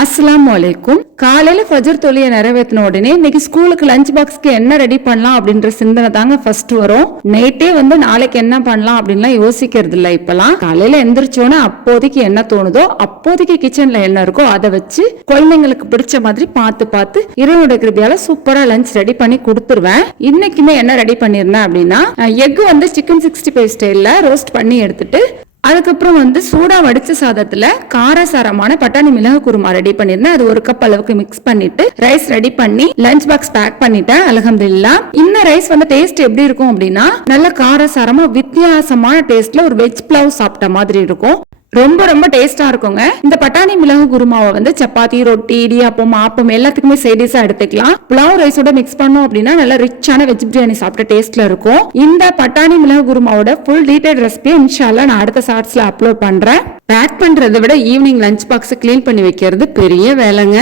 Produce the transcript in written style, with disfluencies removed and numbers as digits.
அஸ்ஸலாமு அலைக்கும். காலையில ஃபஜர் தொழிலை நிறைவேற்றின உடனே இன்னைக்கு ஸ்கூலுக்கு லஞ்ச் பாக்ஸ்க்கு என்ன ரெடி பண்ணலாம் அப்படின்ற சிந்தனை தாங்க ஃபர்ஸ்ட் வரும். நைட்டே நாளைக்கு என்ன பண்ணலாம் அப்படின்லாம் யோசிக்கிறது இல்ல. இப்பெல்லாம் காலையில எந்திரிச்சோன்னே அப்போதைக்கு என்ன தோணுதோ அப்போதைக்கு கிச்சன்ல என்ன இருக்கோ அதை வச்சு குழந்தைங்களுக்கு பிடிச்ச மாதிரி பார்த்து இரவோட கிருபியால சூப்பரா லஞ்ச் ரெடி பண்ணி கொடுத்துருவேன். இன்னைக்குமே என்ன ரெடி பண்ணிருந்தேன் அப்படின்னா எக் சிக்கன் 65 ஸ்டைல்ல ரோஸ்ட் பண்ணி எடுத்துட்டு அதுக்கப்புறம் சூடா வடிச்ச சாதத்துல காரசாரமான பட்டாணி மிளகு குருமா ரெடி பண்ணிருந்தேன். அது 1 கப் அளவுக்கு மிக்ஸ் பண்ணிட்டு ரைஸ் ரெடி பண்ணி லஞ்ச் பாக்ஸ் பேக் பண்ணிட்டேன். அல்ஹம்துலில்லாஹ். இந்த ரைஸ் டேஸ்ட் எப்படி இருக்கும் அப்படின்னா நல்ல காரசாரமா வித்தியாசமான டேஸ்ட்ல ஒரு வெஜ் புலாவ் சாப்பிட்ட மாதிரி இருக்கும். ரொம்ப ரொம்ப டேஸ்டா இருக்குங்க. இந்த பட்டாணி மிளகு குருமாவை சப்பாத்தி, ரொட்டி, இடியாப்பம், ஆப்பம் எல்லாத்துக்குமே சைடிஷா எடுத்துக்கலாம். புலாவ் ரைஸோட மிக்ஸ் பண்ணோம் அப்படின்னா நல்ல ரிச்சான வெஜ் பிரியாணி சாப்பிட்ட டேஸ்ட்ல இருக்கும். இந்த பட்டாணி மிளகு குருமாவோட ஃபுல் டீடைல் ரெசிபி இன்ஷால்லா நான் அடுத்த ஷார்ட்ஸ்ல அப்லோட் பண்றேன். பேக் பண்றதை விட ஈவினிங் லஞ்ச் பாக்ஸ் கிளீன் பண்ணி வைக்கிறது பெரிய வேலைங்க.